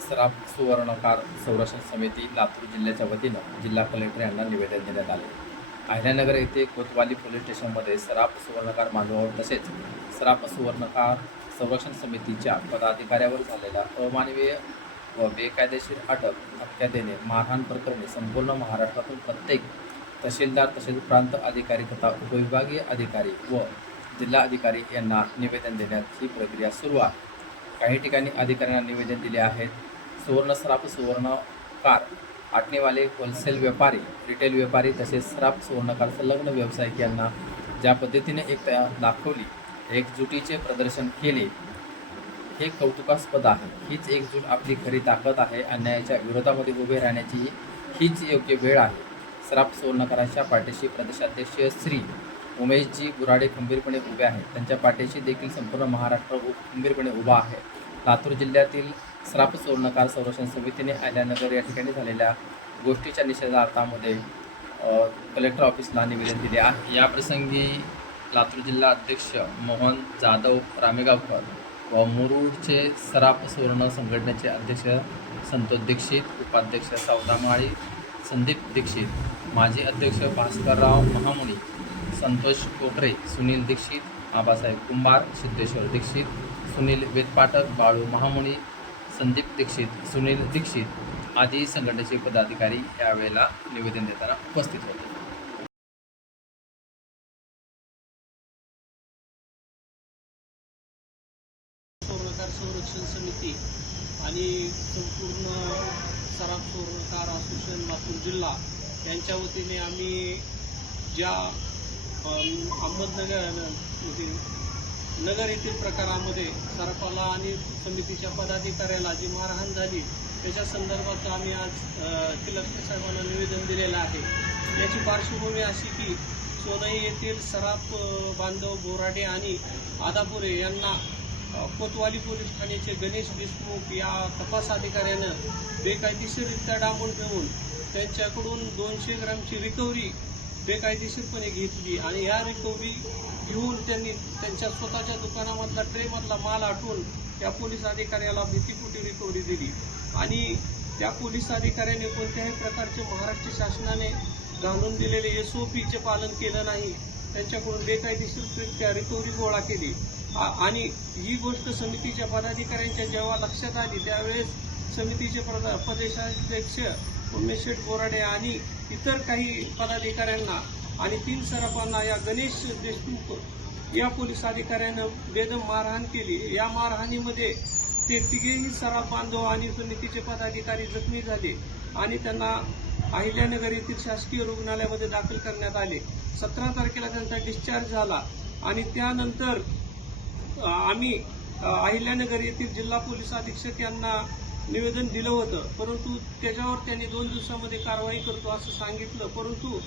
सराफ सुवर्णकार संरक्षण समिती लातूर जिल्ह्याच्या वतीनं जिल्हा कलेक्टर यांना निवेदन देण्यात आले। अहिल्यानगर येथे कोतवाली पोलीस स्टेशनमध्ये सराफ सुवर्णकार बांधवावर तसेच सराफ सुवर्णकार संरक्षण समितीच्या पदाधिकाऱ्यावर झालेल्या अमानवीय व बेकायदेशीर अटक, धमक्या देणे, मारहाण प्रकरणी संपूर्ण महाराष्ट्रातून प्रत्येक तहसीलदार तसेच प्रांत अधिकारी तथा उपविभागीय अधिकारी व जिल्हा अधिकारी यांना निवेदन देण्याची प्रक्रिया सुरू आहे। काही ठिकाणी अधिकाऱ्यांना निवेदन दिले आहेत। सुवर्ण सराफ सुवर्णकार आटणीवाले, होलसेल व्यापारी, रिटेल व्यापारी तसेच सराफ सुवर्णकार संलग्न व्यावसायिक यांना ज्या पद्धतीने एकता दाखवली, एकजुटीचे प्रदर्शन केले, हे कौतुकास्पद आहे। हीच एकजूट आपली खरी ताकद आहे। अन्यायाच्या विरोधामध्ये उभे राहण्याची हीच योग्य वेळ आहे। सराफ सुवर्णकारांच्या पाठीशी प्रदेशाध्यक्ष श्री उमेशजी गुराडे खंबीरपणे उभे आहेत। त्यांच्या पाठीशी देखील संपूर्ण महाराष्ट्र खंबीरपणे उभा आहे। लातूर जिल्ह्यातील सराफ सुवर्णकार संरक्षण समितीने अहिल्यानगर या ठिकाणी झालेल्या गोष्टीच्या निषेधार्थामध्ये कलेक्टर ऑफिसला निवेदन दिले आहे। या प्रसंगी लातूर जिल्हा अध्यक्ष मोहन जाधव रामेगावकर व मुरुडचे सराफ सुवर्ण संघटनेचे अध्यक्ष संतोष दीक्षित, उपाध्यक्ष सावदामाळी संदीप दीक्षित, माजी अध्यक्ष भास्करराव महामुनी, संतोष कोकरे, सुनील दीक्षित, आबासाहेब कुंभार, सिद्धेश्वर दीक्षित, सुनील वेदपाठक, बाळू महामुनी, संदीप दीक्षित, सुनील दीक्षित आदी संघटनेचे पदाधिकारी यावेळेला निवेदन देताना उपस्थित होते। संरक्षण समिती आणि संपूर्ण सराफ सुवर्णकार असोसिएशन लातूर जिल्हा यांच्या वतीने आम्ही ज्या अहमदनगर नगर येथील प्रकारामध्ये सराफाला आणि समितीच्या पदाधिकाऱ्याला जी मारहाण झाली त्याच्या संदर्भात आम्ही आज कलेक्टर साहेबांना निवेदन दिलेलं आहे। याची पार्श्वभूमी अशी की सोनई येथील सराफ बांधव बोराडे आणि आदापुरे यांना कोतवाली पोलीस ठाण्याचे गणेश देशमुख या तपास अधिकाऱ्यानं बेकायदेशीररित्या डांबून ठेवून त्यांच्याकडून 200 ग्रामची रिकव्हरी बेकायदेशीरपणे घेतली आणि या रिकव्हरी घेऊन त्यांनी त्यांच्या स्वतःच्या दुकानामधला ट्रेमधला माल आटवून त्या पोलीस अधिकाऱ्याला भीतीपोटी रिकव्हरी दिली आणि त्या पोलीस अधिकाऱ्याने कोणत्याही प्रकारचे महाराष्ट्र शासनाने घालून दिलेले SOPचे पालन केलं नाही। त्यांच्याकडून बेकायदेशीररित्या रिकव्हरी गोळा केली आणि ही गोष्ट समितीच्या पदाधिकाऱ्यांच्या जेव्हा लक्षात आली त्यावेळेस समितीचे प्रदेशाध्यक्ष उमेश बोराडे आणि इतर काही पदाधिकाऱ्यांना आणि 3 सराफांना या गणेश देशमुख या पोलीस अधिकाऱ्यानं बेदम मारहाण केली। या मारहाणीमध्ये ते तिघेही सराफ बांधव आणि समितीचे पदाधिकारी जखमी झाले आणि त्यांना अहिल्यानगर येथील शासकीय रुग्णालयामध्ये दाखल करण्यात आले। 17 तारखेला त्यांचा डिस्चार्ज झाला आणि त्यानंतर आम्ही अहिल्यानगर येथील जिल्हा पोलीस अधीक्षक यांना निवेदन दिलं होतं, परंतु त्याच्यावर त्यांनी 2 दिवसामध्ये कारवाई करतो असं सांगितलं, परंतु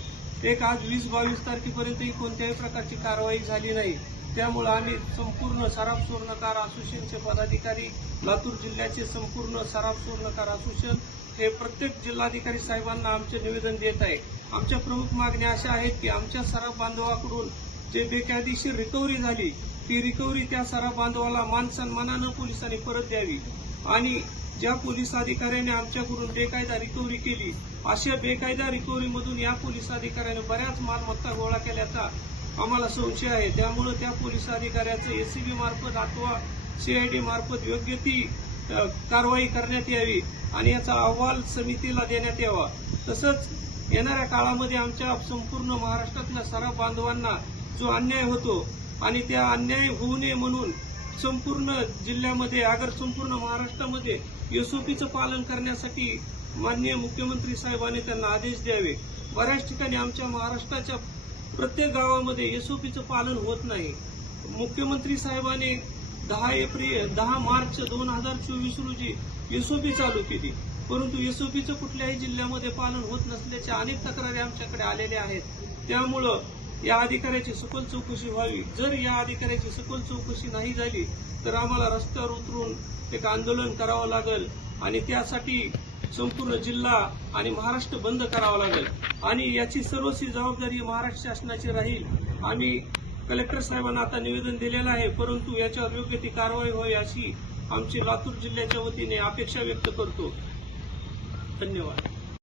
आज 20-22 तारखेपर्यंतही कोणत्याही प्रकारची कारवाई झाली नाही। त्यामुळे आम्ही संपूर्ण सराफ सुवर्णकार असोसिएशनचे पदाधिकारी, लातूर जिल्ह्याचे संपूर्ण सराफ सुवर्णकार असोसिएशन हे प्रत्येक जिल्हाधिकारी साहेबांना आमचे निवेदन देत आहे। आमच्या प्रमुख मागण्या अशा आहेत की आमच्या सराफ बांधवाकडून जे बेकायदेशीर रिकव्हरी झाली ती रिकव्हरी त्या सराफ बांधवाला मान सन्मानानं पोलिसांनी परत द्यावी आणि ज्या पोलीस अधिकाऱ्याने आमच्याकडून बेकायदा रिकव्हरी केली अशा बेकायदा रिकव्हरीमधून या पोलीस अधिकाऱ्याने बऱ्याच मालमत्ता गोळा केल्याचा आम्हाला संशय आहे। त्यामुळे त्या पोलीस अधिकाऱ्याचं SCB मार्फत अथवा CID मार्फत योग्य ती कारवाई करण्यात यावी आणि याचा अहवाल समितीला देण्यात यावा। तसंच येणाऱ्या काळामध्ये आमच्या संपूर्ण महाराष्ट्रातल्या सराफ बांधवांना जो अन्याय होतो आणि त्या अन्याय होऊ नये म्हणून संपूर्ण जिल्ह्यामध्ये अगर संपूर्ण महाराष्ट्रामध्ये SOPचं पालन करण्यासाठी माननीय मुख्यमंत्री साहेबांनी त्यांना आदेश द्यावे। बऱ्याच ठिकाणी आमच्या महाराष्ट्राच्या प्रत्येक गावामध्ये SOPचं पालन होत नाही। मुख्यमंत्री साहेबांनी 10 मार्च 2024 रोजी SOP चालू केली, परंतु SOPचं कुठल्याही जिल्ह्यामध्ये पालन होत नसल्याच्या अनेक तक्रारी आमच्याकडे आलेल्या आहेत। त्यामुळं या अधिकाऱ्याची सखोल चौकशी व्हावी। जर या अधिकाऱ्याची सखोल चौकशी नाही झाली तर आम्हाला रस्त्यावर उतरून एक आंदोलन करावं लागेल आणि त्यासाठी संपूर्ण जिल्हा आणि महाराष्ट्र बंद करावा लागेल आणि याची सर्वस्वी जबाबदारी महाराष्ट्र शासनाची राहील। आम्ही कलेक्टर साहेबांना आता निवेदन दिलेलं आहे, परंतु याच्यावर योग्य ती कारवाई व्हावी अशी आमची लातूर जिल्ह्याच्या वतीने अपेक्षा व्यक्त करतो. धन्यवाद.